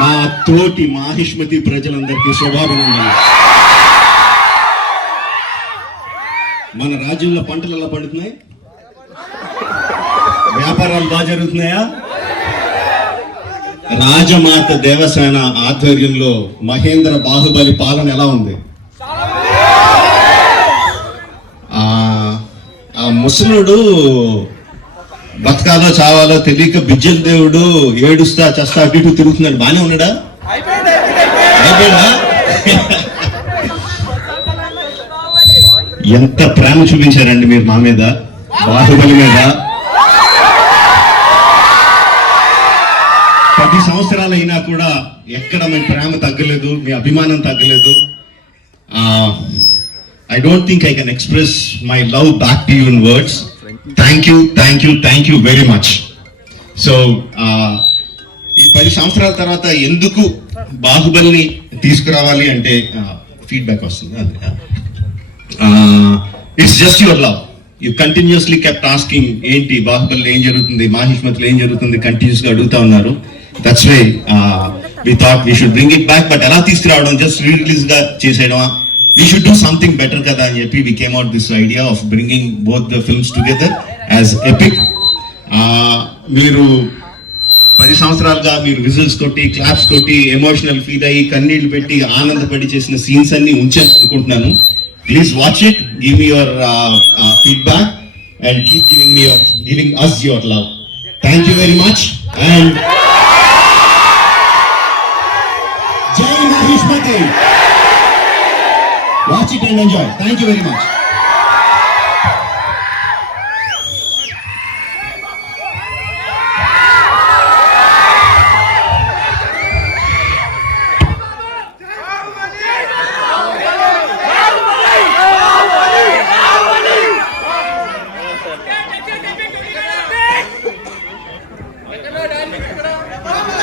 నా తోటి మాహిష్మతి ప్రజలందరికీ శుభాభినందనలు. మన రాజ్యంలో పంటలు ఎలా పండుతున్నాయి? వ్యాపారాలు బాగా జరుగుతున్నాయా? రాజమాత దేవసేన ఆధ్వర్యంలో మహేంద్ర బాహుబలి పాలన ఎలా ఉంది? ఆ ముసలుడు బతకాలో చావాలో తెలియక బిజ్జల దేవుడు ఏడుస్తా చస్తా అటు ఇటు తిరుగుతున్నాడు. బానే ఉన్నాడా? అయిపోయాడా? ఎంత ప్రేమ చూపించారండి మీరు మా మీద, బాహుబలి మీద. 10 సంవత్సరాలు అయినా కూడా ఎక్కడ మీ ప్రేమ తగ్గలేదు, మీ అభిమానం తగ్గలేదు. I don't think I can express my love back to you in words. Thank you very much. So, ఈ 10 సంవత్సరాల తర్వాత ఎందుకు బాహుబలిని తీసుకురావాలి అంటే ఫీడ్బ్యాక్ వస్తుంది. It's just your love. You continuously kept asking ఏంటి బాహుబలిలో ఏం జరుగుతుంది, మాహిష్మతిలో ఏం జరుగుతుంది, కంటిన్యూస్ గా అడుగుతా ఉన్నారు. That's why we thought we should bring it back. But ఎలా తీసుకురావడం, జస్ట్ రిలీజ్ గా చేసేయడమా? We should do something better kada అని చెప్పి we came out this idea of bringing both the films together as epic. మీరు 10 సంవత్సరాలుగా మీరు whistles కొట్టి, claps కొట్టి, ఎమోషనల్ ఫీల్ అయ్యి, కన్నీళ్లు పెట్టి, ఆనందపడి చేసిన సీన్స్ అన్ని ఉంచాను అనుకుంటున్నాను. Please watch it, give me your feedback and keep giving us your love. Thank you very much and Jai Mahishmati. Watch it and enjoy. Thank you very much.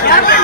Yeah.